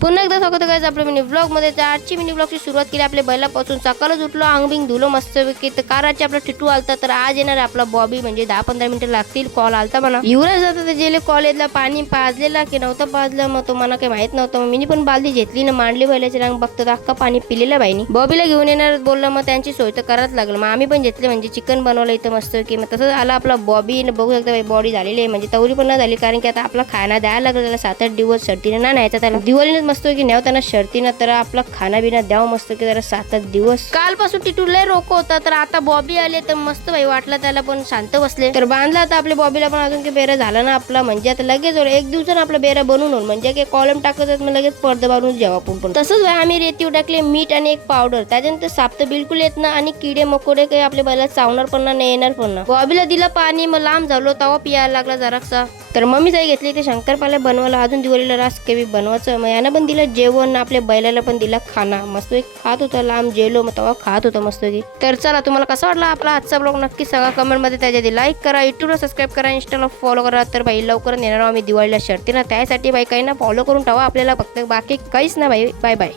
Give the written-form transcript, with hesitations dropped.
पुन्हा एकदा स्वागत आहे आपल्या मिनी ब्लॉग मध्ये। तर आजची मिनी ब्लॉगची सुरुवात केली आपल्या बैलापासून। सकाळच उठलो, अंगबिंग धुलो मस्तपैकी। तर कारचे आपला टिटू आलता, तर आज येणार आपला बॉबी, म्हणजे 10-15 मिनिटं लागतील। कॉल आलता म्हणा युवराज जाता, तर जेले कॉलेजला पाणी पाजलेला की नव्हता पाजलं मग तो मला काही माहित नव्हतं। मग मी पण बालदी घेतली ना, मांडली बैलाची रांग, बघतो अख्खा पाणी पिलेलं बाईनी। बॉबीला घेऊन येणार बोललं, मग त्यांची सोय तर करायच लागलं। मग आम्ही पण घेतले, म्हणजे चिकन बनवलं इथं मस्तपैकी। मग तसंच आला आपला बॉबी। बघू शकता बाई बॉडी झालेली आहे, म्हणजे तवरी पण नाही झाली, कारण की आता आपला खाना द्यायला लागला त्याला 7-8 दिवस। शर्तीने ना न्यायचा त्याला, दिवाळीने मस्तपैकी न्याव त्यांना शर्तीनं, तर आपला खाना बिना द्याव मस्त की जरा 7-8 दिवस। कालपासून टिटू लय रोको होता, तर आता बॉबी आले तर मस्त भाई वाटलं त्याला, पण शांत बसले। तर बांधला आता आपल्या बॉबीला पण, अजून की बेरा झाला ना आपला, म्हणजे आता लगेच एक दिवसानं आपला बेरा बनवून होईल, म्हणजे की कॉलम टाकत मग लगेच पडदा बांधून जेव्हा आपण पण। तसंच आम्ही रेती टाकले, मीठ आणि एक पावडर, त्याच्यानंतर साप तर बिलकुल येत ना, आणि किडे मकोडे काही आपल्या बैला चावणार पण नाही, येणार पण ना। बॉबीला दिलं पाणी, मग लांब झालो तवा पियायला लागला जरासा। तर मम्मी जाई घेतली ते शंकरपाल्या बनवायला, अजून दिवाळीला रास केवी बनवायचं। मग यानं पण दिलं जेवण, आपल्या बैलाला पण दिला खाना, मस्त खात होता, लांब जेलो मग तेव्हा खात होता मस्त की। तर चला, तुम्हाला कसा वाटला आपला आजचा ब्लॉग नक्की सांगा कमेंट मध्ये। त्याच्या लाईक करा, युट्यूबला सबस्क्राईब करा, इंस्टाला फॉलो करा। तर भाई लवकर येणार आम्ही दिवाळीला शर्ती ना, त्यासाठी भाई काही ना फॉलो करून ठेवा आपल्याला फक्त, बाकी काहीच ना भाई। Bye bye.